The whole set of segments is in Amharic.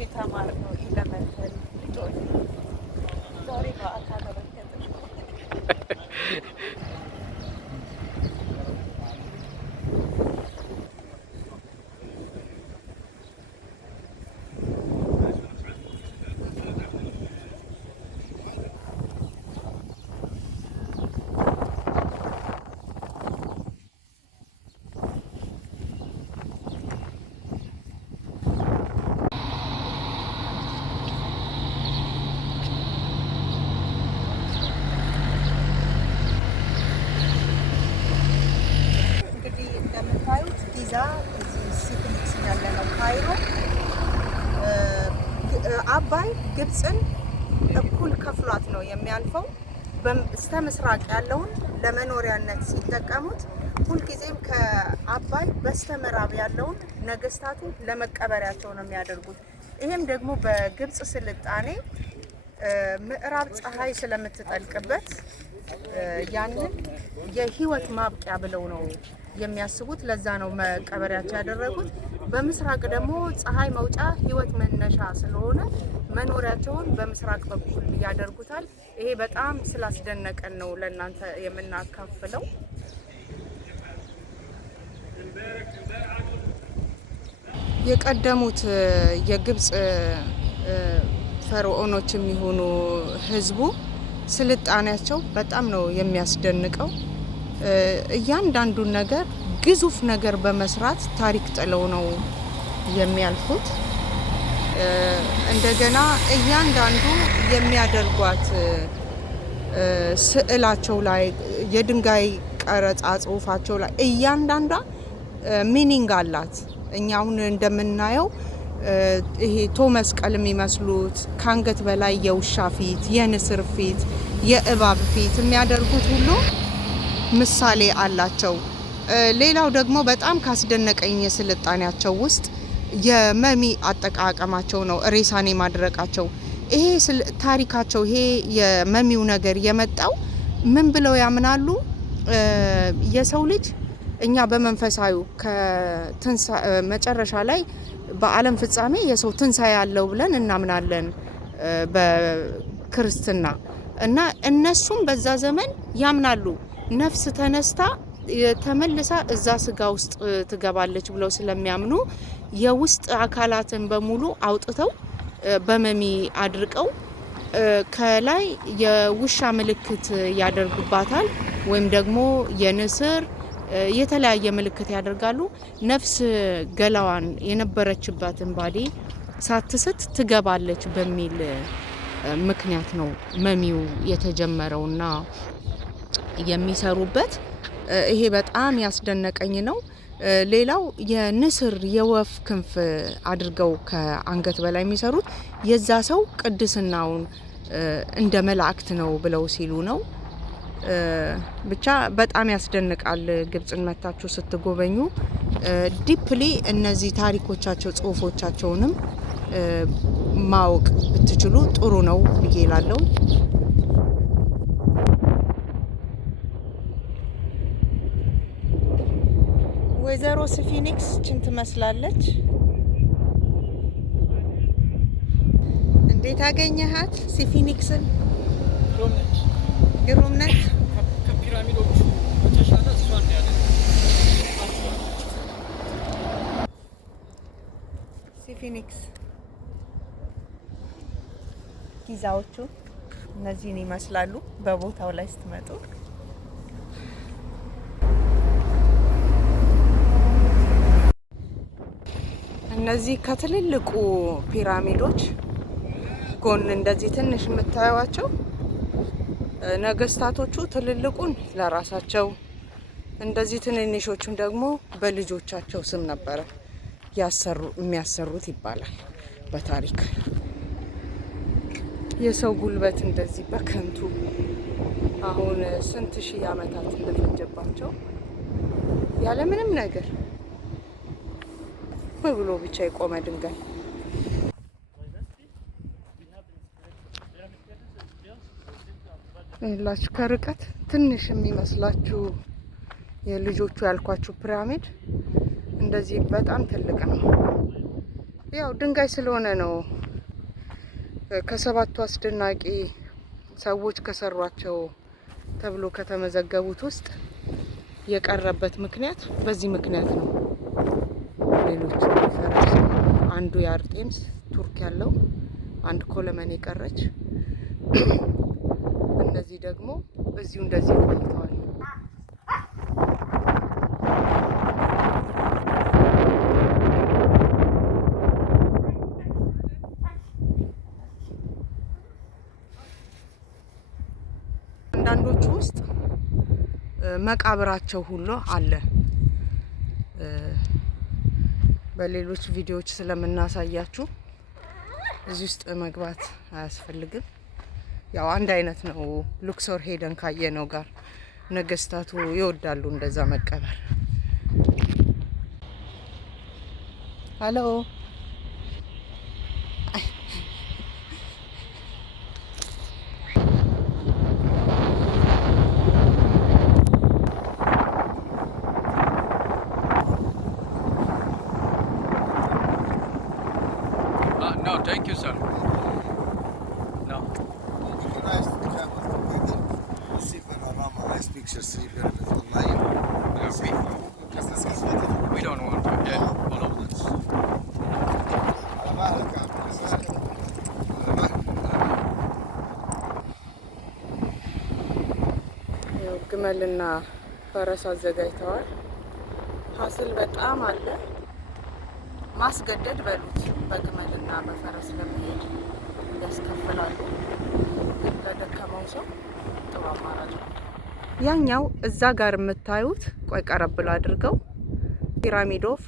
የተማርነው ኢለመንተሪ ልጆች ዛሬ በአካል ተመለከተሽ። ጊዛ ሲፊኒክስ ያለነው ካይሮ አባይ ግብፅን እኩል ከፍሏት ነው የሚያልፈው። በስተ ምስራቅ ያለውን ለመኖሪያነት ሲጠቀሙት፣ ሁልጊዜም ከአባይ በስተ ምዕራብ ያለውን ነገስታቱ ለመቀበሪያቸው ነው የሚያደርጉት። ይሄም ደግሞ በግብፅ ስልጣኔ ምዕራብ ፀሐይ ስለምትጠልቅበት ያንን የህይወት ማብቂያ ብለው ነው የሚያስቡት። ለዛ ነው መቀበሪያቸው ያደረጉት። በምስራቅ ደግሞ ፀሐይ መውጫ ህይወት መነሻ ስለሆነ መኖሪያቸውን በምስራቅ በኩል ያደርጉታል። ይሄ በጣም ስላስደነቀን ነው ለእናንተ የምናካፍለው። የቀደሙት የግብፅ ፈርዖኖች የሚሆኑ ህዝቡ ስልጣኔያቸው በጣም ነው የሚያስደንቀው። እያንዳንዱን ነገር ግዙፍ ነገር በመስራት ታሪክ ጥለው ነው የሚያልፉት። እንደገና እያንዳንዱ የሚያደርጓት ስዕላቸው ላይ፣ የድንጋይ ቀረጻ ጽሁፋቸው ላይ እያንዳንዷ ሚኒንግ አላት። እኛ አሁን እንደምናየው ይሄ መስቀል የሚመስሉት ከአንገት በላይ የውሻ ፊት፣ የንስር ፊት፣ የእባብ ፊት የሚያደርጉት ሁሉ ምሳሌ አላቸው። ሌላው ደግሞ በጣም ካስደነቀኝ የስልጣኔያቸው ውስጥ የመሚ አጠቃቀማቸው ነው። ሬሳኔ ማድረቃቸው። ይሄ ታሪካቸው፣ ይሄ የመሚው ነገር የመጣው ምን ብለው ያምናሉ? የሰው ልጅ እኛ በመንፈሳዊ መጨረሻ ላይ በዓለም ፍጻሜ የሰው ትንሳኤ ያለው ብለን እናምናለን በክርስትና እና እነሱም በዛ ዘመን ያምናሉ። ነፍስ ተነስታ ተመልሳ እዛ ስጋ ውስጥ ትገባለች ብለው ስለሚያምኑ የውስጥ አካላትን በሙሉ አውጥተው በመሚ አድርቀው ከላይ የውሻ ምልክት ያደርጉባታል፣ ወይም ደግሞ የንስር የተለያየ ምልክት ያደርጋሉ። ነፍስ ገላዋን የነበረችበትን ባዲ ሳትስት ትገባለች በሚል ምክንያት ነው መሚው የተጀመረውና የሚሰሩበት። ይሄ በጣም ያስደነቀኝ ነው። ሌላው የንስር የወፍ ክንፍ አድርገው ከአንገት በላይ የሚሰሩት የዛ ሰው ቅድስናውን እንደ መላእክት ነው ብለው ሲሉ ነው። ብቻ በጣም ያስደንቃል። ግብጽን መታችሁ ስትጎበኙ ዲፕሊ እነዚህ ታሪኮቻቸው ጽሁፎቻቸውንም ማወቅ ብትችሉ ጥሩ ነው ብዬ እላለሁ። ወይዘሮ ሲፊኒክስ ችን ትመስላለች። እንዴት አገኘሃት ሲፊኒክስን? ግሩም ነች። ከፒራሚዶቹ በተሻለ እሷን ያለ ሲፊኒክስ ጊዛዎቹ እነዚህን ይመስላሉ በቦታው ላይ ስትመጡ። እነዚህ ከትልልቁ ፒራሚዶች ጎን እንደዚህ ትንሽ የምታዩዋቸው ነገስታቶቹ ትልልቁን ለራሳቸው፣ እንደዚህ ትንንሾቹን ደግሞ በልጆቻቸው ስም ነበረ የሚያሰሩት ይባላል በታሪክ። የሰው ጉልበት እንደዚህ በከንቱ አሁን ስንት ሺህ ዓመታት እንደፈጀባቸው ያለ ምንም ነገር ብሎ ብቻ የቆመ ድንጋይ። ላችሁ ከርቀት ትንሽ የሚመስላችሁ የልጆቹ ያልኳችሁ ፒራሚድ እንደዚህ በጣም ትልቅ ነው። ያው ድንጋይ ስለሆነ ነው ከሰባቱ አስደናቂ ሰዎች ከሰሯቸው ተብሎ ከተመዘገቡት ውስጥ የቀረበት ምክንያት በዚህ ምክንያት ነው። ሌሎቹ ፈረስ አንዱ የአርጤምስ ቱርክ ያለው አንድ ኮለመን የቀረች፣ እነዚህ ደግሞ እዚሁ እንደዚህ ቆይተዋል። አንዳንዶቹ ውስጥ መቃብራቸው ሁሉ አለ። በሌሎች ቪዲዮዎች ስለምናሳያችሁ እዚህ ውስጥ መግባት አያስፈልግም። ያው አንድ አይነት ነው። ሉክሶር ሄደን ካየነው ጋር ነገስታቱ ይወዳሉ እንደዛ መቀበር። ሄሎ No, thank you, sir. No. See panorama, nice pictures, see pyramids online. We don't want to get all of this. ግመልና ፈረስ አዘጋጅተዋል። ሀስል በጣም አለ። ማስገደድ በሉት በግመልና በፈረስ ለመሄድ ያስከፍላሉ። ለደከመው ሰው ጥሩ አማራጭ ነው። ያኛው እዛ ጋር የምታዩት ቆይ ቀረብ ብሎ አድርገው ፒራሚድ ኦፍ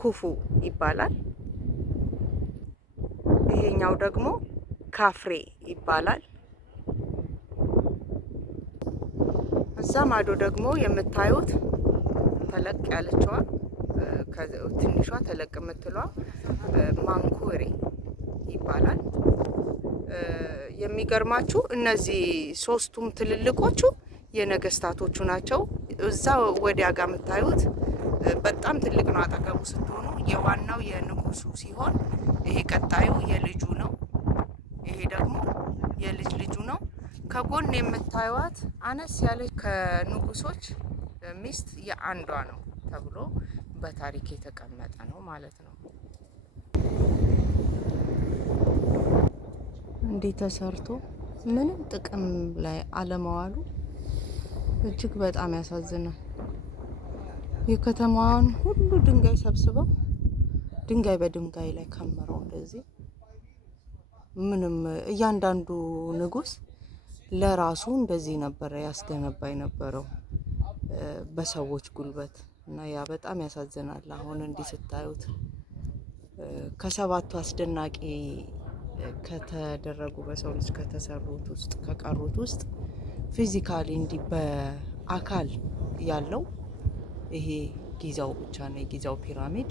ኩፉ ይባላል። ይሄኛው ደግሞ ካፍሬ ይባላል። እዛ ማዶ ደግሞ የምታዩት ተለቅ ያለችዋ ትንሿ ተለቅ የምትለዋ ማንኩሬ ይባላል። የሚገርማችሁ እነዚህ ሶስቱም ትልልቆቹ የነገስታቶቹ ናቸው። እዛ ወዲያ ጋር የምታዩት በጣም ትልቅ ነው። አጠገቡ ስትሆኑ የዋናው የንጉሱ ሲሆን ይሄ ቀጣዩ የልጁ ነው። ይሄ ደግሞ የልጅ ልጁ ነው። ከጎን የምታዩት አነስ ያለች ከንጉሶች ሚስት የአንዷ ነው ተብሎ በታሪክ የተቀመጠ ነው ማለት ነው። እንዲህ ተሰርቶ ምንም ጥቅም ላይ አለመዋሉ እጅግ በጣም ያሳዝናል። የከተማዋን ሁሉ ድንጋይ ሰብስበው ድንጋይ በድንጋይ ላይ ከምረው እንደዚህ ምንም እያንዳንዱ ንጉስ ለራሱ እንደዚህ ነበረ ያስገነባ የነበረው በሰዎች ጉልበት እና ያ በጣም ያሳዝናል። አሁን እንዲህ ስታዩት ከሰባቱ አስደናቂ ከተደረጉ በሰው ልጅ ከተሰሩት ውስጥ ከቀሩት ውስጥ ፊዚካሊ እንዲህ በአካል ያለው ይሄ ጊዛው ብቻ ነው። የጊዛው ፒራሚድ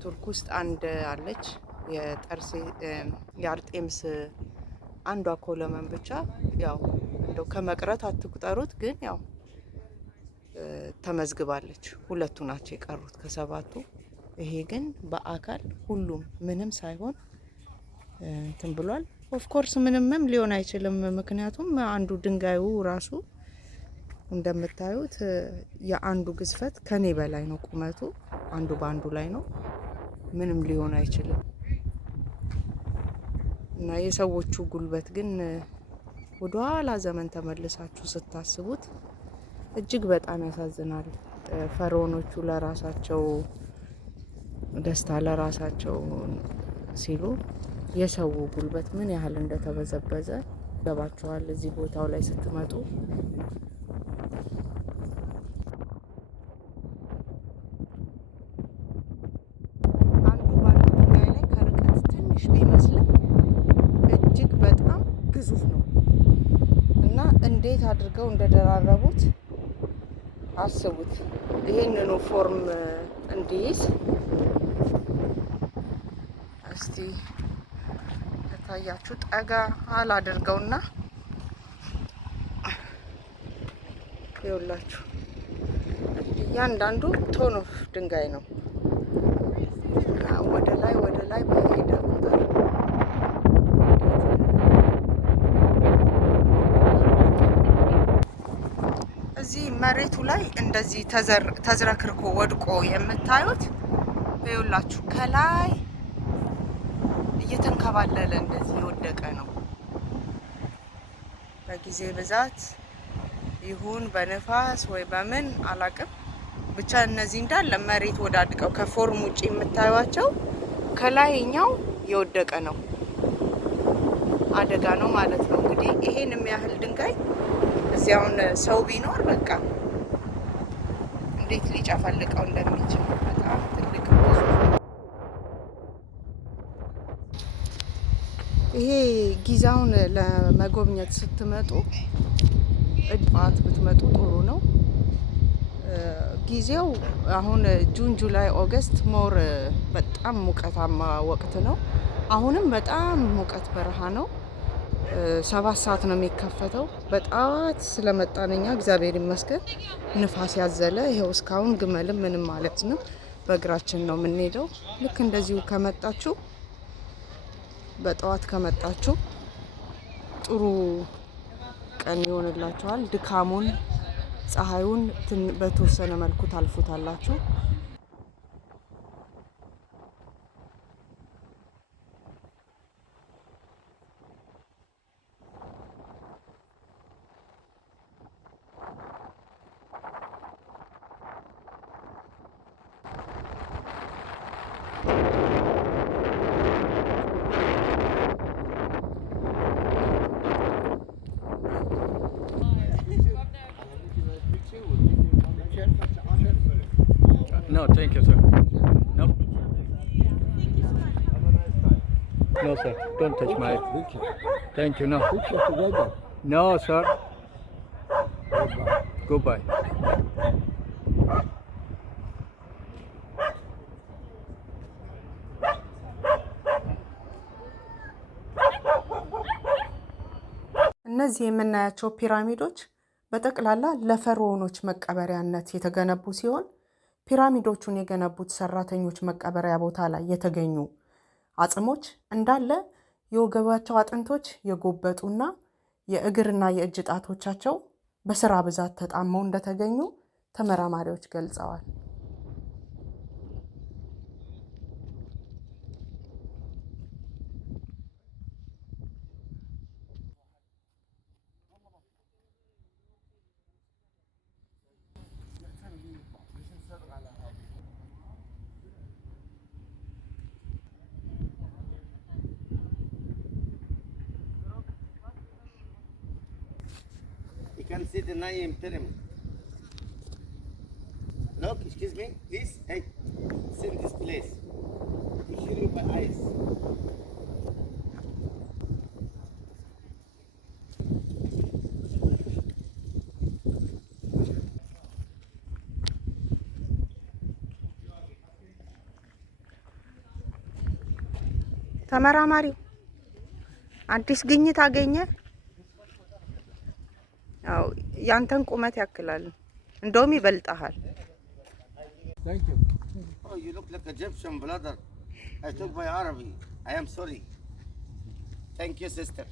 ቱርክ ውስጥ አንድ አለች የአርጤምስ አንዷ ኮለመን ብቻ ያው እንደው ከመቅረት አትቁጠሩት፣ ግን ያው ተመዝግባለች። ሁለቱ ናቸው የቀሩት ከሰባቱ። ይሄ ግን በአካል ሁሉም ምንም ሳይሆን እንትን ብሏል። ኦፍ ኮርስ ምንምም ሊሆን አይችልም። ምክንያቱም አንዱ ድንጋዩ ራሱ እንደምታዩት የአንዱ ግዝፈት ከኔ በላይ ነው። ቁመቱ አንዱ በአንዱ ላይ ነው። ምንም ሊሆን አይችልም። እና የሰዎቹ ጉልበት ግን ወደ ኋላ ዘመን ተመልሳችሁ ስታስቡት እጅግ በጣም ያሳዝናል። ፈርዖኖቹ ለራሳቸው ደስታ ለራሳቸው ሲሉ የሰው ጉልበት ምን ያህል እንደተበዘበዘ ገባቸዋል። እዚህ ቦታው ላይ ስትመጡ አንዱ ባንዱ ድንጋይ ላይ ከርቀት ትንሽ ቢመስልም እጅግ በጣም ግዙፍ ነው እና እንዴት አድርገው እንደደራረቡት አስቡት። ይሄንኑ ፎርም እንዲይዝ እስቲ ታያችሁ ጠጋ አላደርገውና ይኸውላችሁ እያንዳንዱ ቶን ኦፍ ድንጋይ ነው። ወደ ላይ በሄደ ቁጥር እዚህ መሬቱ ላይ እንደዚህ ተዝረክርኮ ወድቆ የምታዩት ይኸውላችሁ ከላይ እየተንከባለለ እንደዚህ የወደቀ ነው። በጊዜ ብዛት ይሁን በንፋስ ወይ በምን አላቅም፣ ብቻ እነዚህ እንዳለ መሬት ወዳድቀው ከፎርም ውጪ የምታዩቸው ከላይኛው የወደቀ ነው። አደጋ ነው ማለት ነው። እንግዲህ ይሄን የሚያህል ድንጋይ እዚያውን ሰው ቢኖር በቃ እንዴት ሊጨፈልቀው እንደሚችል በጣም ትልቅ ነው። ይሄ ጊዛውን ለመጎብኘት ስትመጡ ጠዋት ብትመጡ ጥሩ ነው። ጊዜው አሁን ጁን፣ ጁላይ፣ ኦገስት ሞር በጣም ሙቀታማ ወቅት ነው። አሁንም በጣም ሙቀት በረሃ ነው። 7 ሰዓት ነው የሚከፈተው። በጠዋት ስለመጣነኛ እግዚአብሔር ይመስገን ንፋስ ያዘለ ይኸው እስካሁን ግመልም ምንም ማለት ነው። በእግራችን ነው የምንሄደው። ልክ እንደዚሁ ከመጣችሁ በጠዋት ከመጣችሁ ጥሩ ቀን ይሆንላችኋል። ድካሙን ፀሐዩን በተወሰነ መልኩ ታልፉታላችሁ። No, thank you, sir. No. No, sir. Don't touch my. Thank you. No. No, sir. Goodbye. እነዚህ የምናያቸው ፒራሚዶች በጠቅላላ ለፈርዖኖች መቀበሪያነት የተገነቡ ሲሆን ፒራሚዶቹን የገነቡት ሰራተኞች መቀበሪያ ቦታ ላይ የተገኙ አጽሞች እንዳለ የወገባቸው አጥንቶች የጎበጡና የእግርና የእጅ ጣቶቻቸው በስራ ብዛት ተጣመው እንደተገኙ ተመራማሪዎች ገልጸዋል። You can see the Naim pyramid. Look, excuse me, please. Hey, see this place. You show you my eyes. ተመራማሪው አዲስ ግኝት አገኘ። ያው ያንተን ቁመት ያክላል፣ እንደውም ይበልጣል። Thank you. Oh, you look like Egyptian brother. I took my Arabic. I am sorry. Thank you, sister.